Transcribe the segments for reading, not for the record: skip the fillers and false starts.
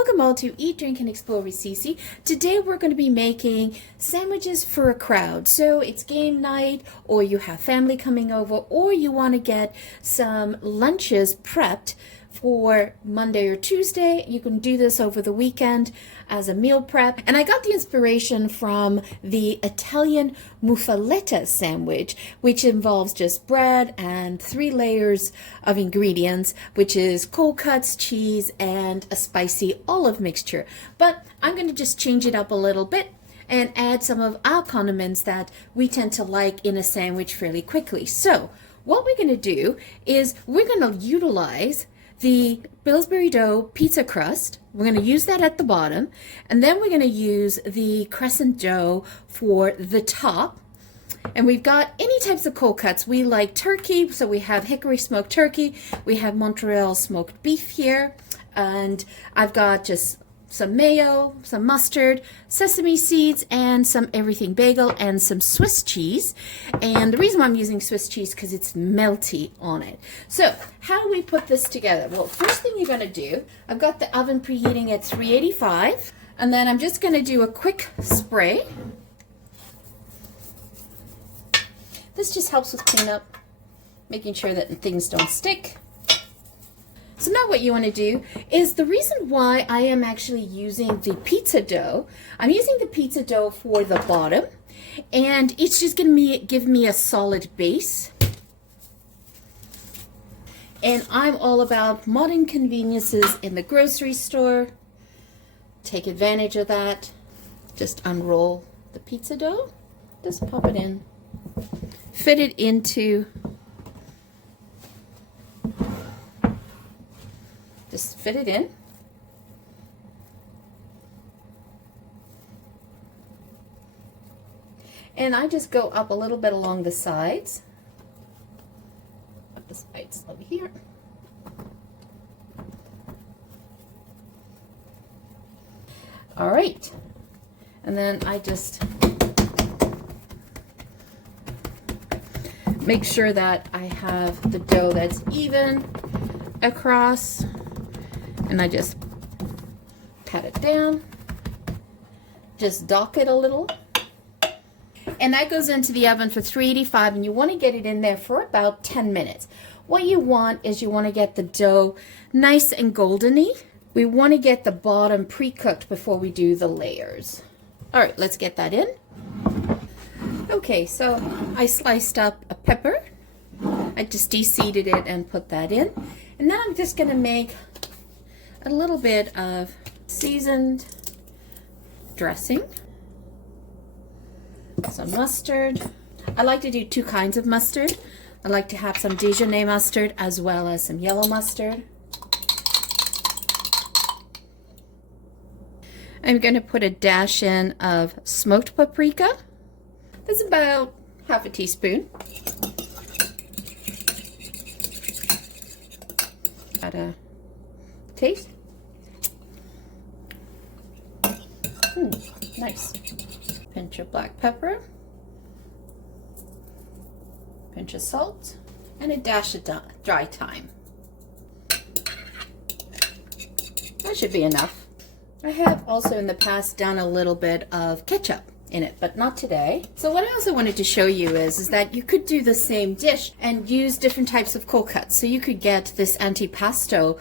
Welcome all to Eat, Drink, and Explore with Cece. Today we're going to be making sandwiches for a crowd. So it's game night, or you have family coming over, or you want to get some lunches prepped for Monday or Tuesday. You can do this over the weekend as a meal prep. And I got the inspiration from the Italian Muffuletta sandwich, which involves just bread and 3 layers of ingredients, which is cold cuts, cheese, and a spicy olive mixture. But I'm going to just change it up a little bit and add some of our condiments that we tend to like in a sandwich fairly quickly. So what we're going to do is we're going to utilize the Pillsbury dough pizza crust. We're going to use that at the bottom, and then we're going to use the Crescent dough for the top. And we've got any types of cold cuts. We like turkey, so we have hickory smoked turkey. We have Montreal smoked beef here, and I've got just some mayo, some mustard, sesame seeds, and some everything bagel, and some Swiss cheese. And the reason why I'm using Swiss cheese because it's melty on it. So how do we put this together? Well, first thing you're going to do, I've got the oven preheating at 385, and then I'm just going to do a quick spray. This just helps with cleanup, making sure that things don't stick. So now what you want to do is, the reason why I am actually using the pizza dough, I'm using the pizza dough for the bottom, and it's just going to give me a solid base. And I'm all about modern conveniences in the grocery store. Take advantage of that. Just unroll the pizza dough, just pop it in, fit it into, just fit it in. And I just go up a little bit along the sides. Up the sides over here. All right. And then I just make sure that I have the dough that's even across. And I just pat it down, just dock it a little. And that goes into the oven for 385, and you want to get it in there for about 10 minutes. What you want is you want to get the dough nice and goldeny. We want to get the bottom pre-cooked before we do the layers. All right, let's get that in. Okay, so I sliced up a pepper. I just de-seeded it and put that in. And now I'm just going to make a little bit of seasoned dressing, some mustard. I like to do 2 kinds of mustard. I like to have some Dijon mustard as well as some yellow mustard. I'm going to put a dash in of smoked paprika. That's about half a teaspoon. Got a taste. Nice. Pinch of black pepper, pinch of salt, and a dash of dry thyme. That should be enough. I have also in the past done a little bit of ketchup in it, but not today. So what I also wanted to show you is that you could do the same dish and use different types of cold cuts. So you could get this antipasto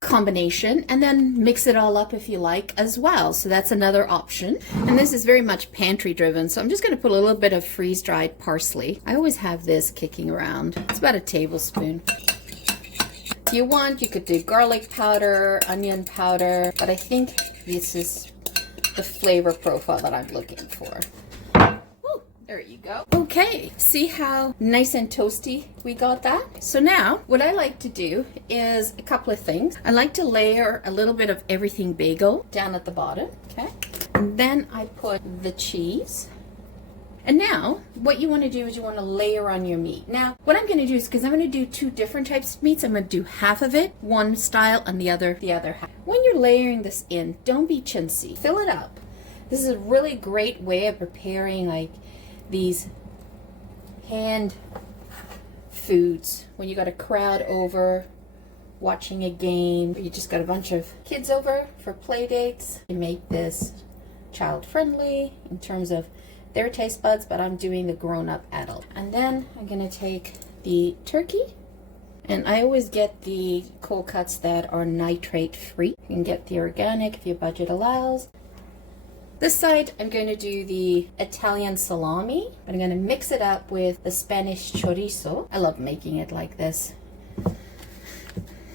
combination and then mix it all up if you like as well. So that's another option. And this is very much pantry driven. So I'm just going to put a little bit of freeze-dried parsley. I always have this kicking around. It's about a tablespoon. If you want, you could do garlic powder, onion powder, but I think this is the flavor profile that I'm looking for. Ooh, there you go. Okay, see how nice and toasty we got that? So now what I like to do is a couple of things. I like to layer a little bit of everything bagel down at the bottom, okay? And then I put the cheese. And now what you want to do is you want to layer on your meat. Now what I'm going to do is, because I'm going to do 2 different types of meats, I'm going to do half of it one style and the other half. When you're layering this in, don't be chintzy. Fill it up. This is a really great way of preparing like these hand foods when you got a crowd over watching a game, you just got a bunch of kids over for play dates. You make this child friendly in terms of their taste buds, but I'm doing the grown-up adult. And then I'm gonna take the turkey, and I always get the cold cuts that are nitrate free. You can get the organic if your budget allows. This side, I'm going to do the Italian salami, but I'm going to mix it up with the Spanish chorizo. I love making it like this.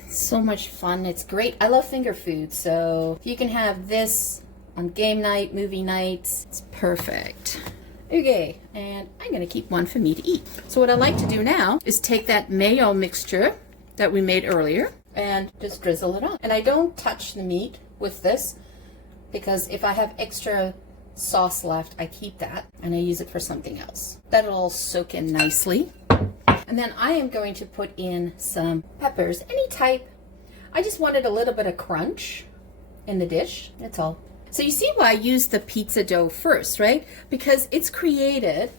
It's so much fun. It's great. I love finger food, so if you can have this on game night, movie nights, it's perfect. Okay, and I'm going to keep one for me to eat. So what I like to do now is take that mayo mixture that we made earlier and just drizzle it on. And I don't touch the meat with this, because if I have extra sauce left, I keep that and I use it for something else. That'll all soak in nicely. And then I am going to put in some peppers, any type. I just wanted a little bit of crunch in the dish, that's all. So you see why I used the pizza dough first, right? Because it's created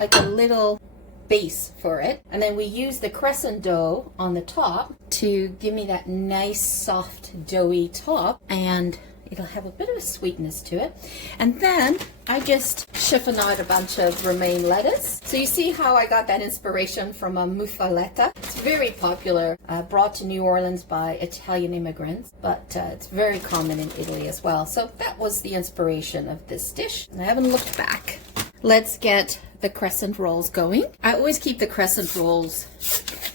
like a little base for it. And then we use the crescent dough on the top to give me that nice soft doughy top, and it'll have a bit of a sweetness to it. And then I just chiffonade a bunch of romaine lettuce. So you see how I got that inspiration from a muffuletta. It's very popular, brought to New Orleans by Italian immigrants, but it's very common in Italy as well. So that was the inspiration of this dish. I haven't looked back. Let's get the crescent rolls going. I always keep the crescent rolls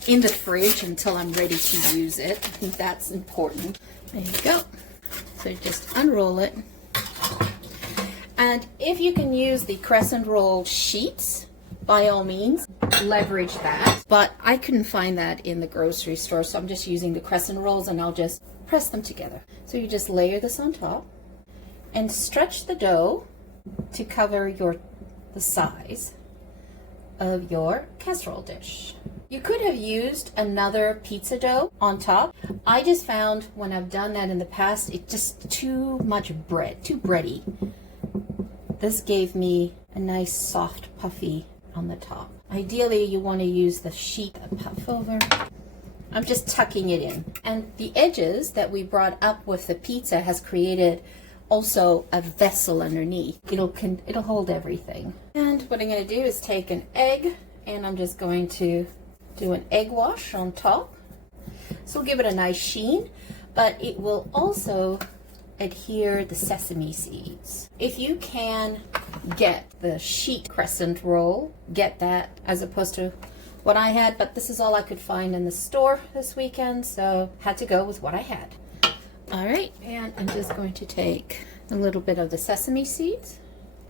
in the fridge until I'm ready to use it. I think that's important. There you go. So just unroll it. And if you can use the crescent roll sheets, by all means, leverage that. But I couldn't find that in the grocery store, so I'm just using the crescent rolls, and I'll just press them together. So you just layer this on top and stretch the dough to cover the size of your casserole dish. You could have used another pizza dough on top. I just found when I've done that in the past, it's just too much bread, too bready. This gave me a nice soft puffy on the top. Ideally, you want to use the sheet that puff over. I'm just tucking it in. And the edges that we brought up with the pizza has created also a vessel underneath. It'll hold everything. And what I'm going to do is take an egg, and I'm just going to do an egg wash on top. So we'll give it a nice sheen, but it will also adhere the sesame seeds. If you can get the sheet crescent roll, get that as opposed to what I had, but this is all I could find in the store this weekend, so had to go with what I had. All right, and I'm just going to take a little bit of the sesame seeds.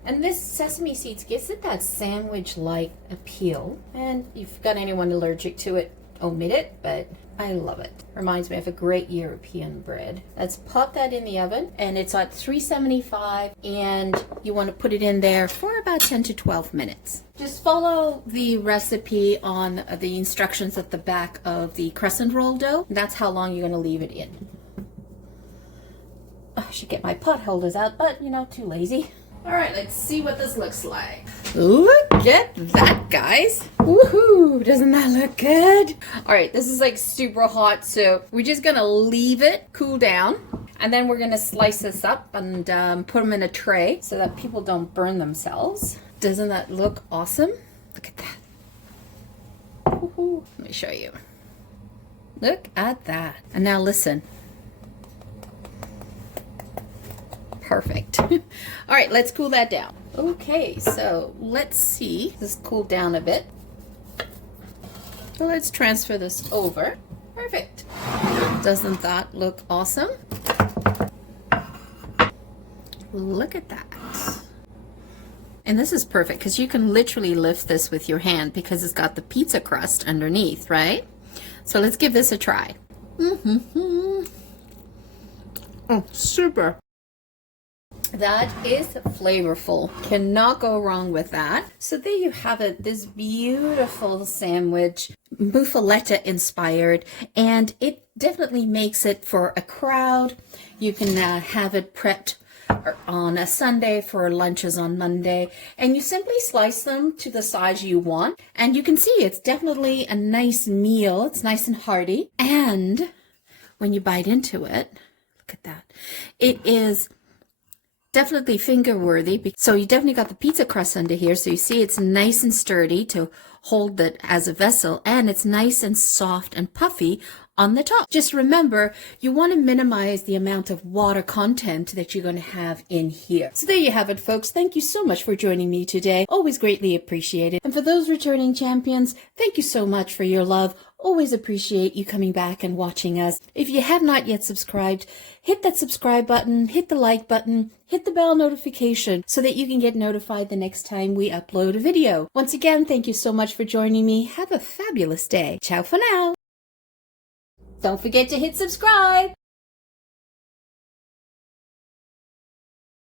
And this sesame seeds gives it that sandwich-like appeal. And if you've got anyone allergic to it, omit it, but I love it. Reminds me of a great European bread. Let's pop that in the oven, and it's at 375, and you want to put it in there for about 10 to 12 minutes. Just follow the recipe on the instructions at the back of the crescent roll dough. That's how long you're going to leave it in. I should get my pot holders out, but too lazy. All right, let's see what this looks like. Look at that, guys. Woohoo, doesn't that look good? All right, this is like super hot, so we're just gonna leave it cool down. And then we're gonna slice this up and put them in a tray so that people don't burn themselves. Doesn't that look awesome? Look at that. Woohoo. Let me show you. Look at that. And now listen. Perfect. All right, let's cool that down. Okay, so let's see. This cooled down a bit. So let's transfer this over. Perfect. Doesn't that look awesome? Look at that. And this is perfect because you can literally lift this with your hand because it's got the pizza crust underneath, right? So let's give this a try. Oh, super. That is flavorful. Cannot go wrong with that. So there you have it, this beautiful sandwich, muffuletta inspired, and it definitely makes it for a crowd. You can have it prepped on a Sunday for lunches on Monday. And you simply slice them to the size you want. And you can see it's definitely a nice meal. It's nice and hearty. And when you bite into it, look at that. It is definitely finger worthy. So you definitely got the pizza crust under here. So you see it's nice and sturdy to hold it as a vessel, and it's nice and soft and puffy on the top. Just remember, you want to minimize the amount of water content that you're going to have in here. So there you have it, folks. Thank you so much for joining me today. Always greatly appreciated. And for those returning champions, thank you so much for your love. Always appreciate you coming back and watching us. If you have not yet subscribed, hit that subscribe button, hit the like button, hit the bell notification so that you can get notified the next time we upload a video. Once again, thank you so much for joining me. Have a fabulous day. Ciao for now. Don't forget to hit subscribe.